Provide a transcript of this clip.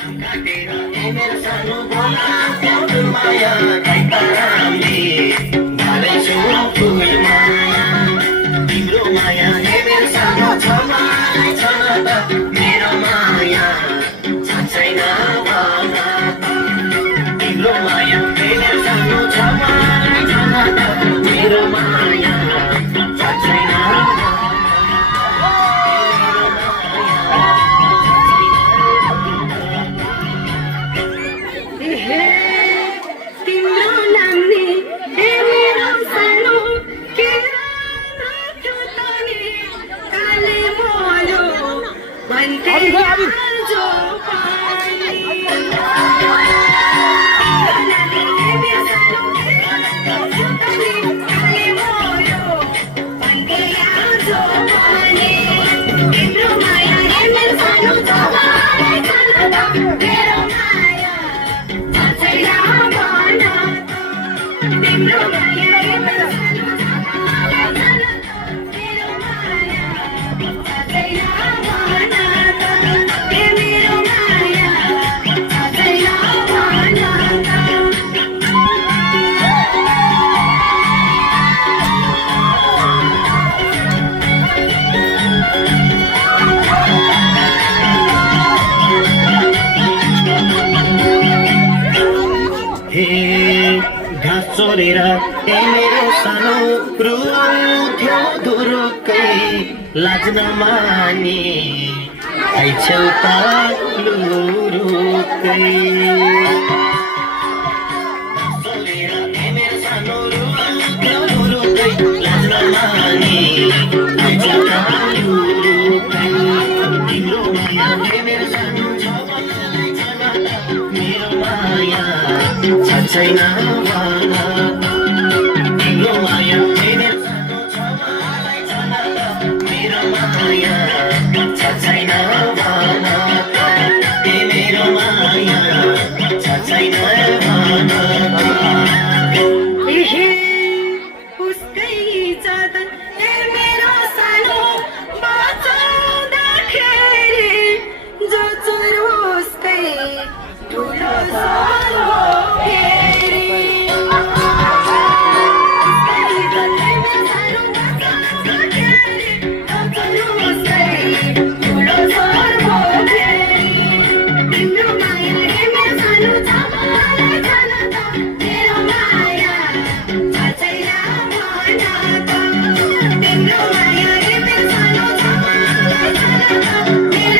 मेरो सानो भोला माया काइतारामले ढालेछु फुल माया तिम्रो माया हे मेरो सानो छमाई छन त मेरो माया छैन भन तिम्रो माया हे मेरो सानो छमाई छन त मेरो माया छैन चोरेर मेरो सानो रुन्थ्यो धुरुकै लाज नमाने आइछौ त लुरुकै चोरेर मेरो सानो रुन्थ्यो धुरुकै लाज नमाने आइछौ त लुरुकै तिम्रो माया मेरो सानो मेरो माया छैन भन तिम्रो माया मेरो माया छैन भन मेरो माया छैन भन उसकै चदन मेरो सानो बचाउँदाखेरि जो चोर उसकै ठुलो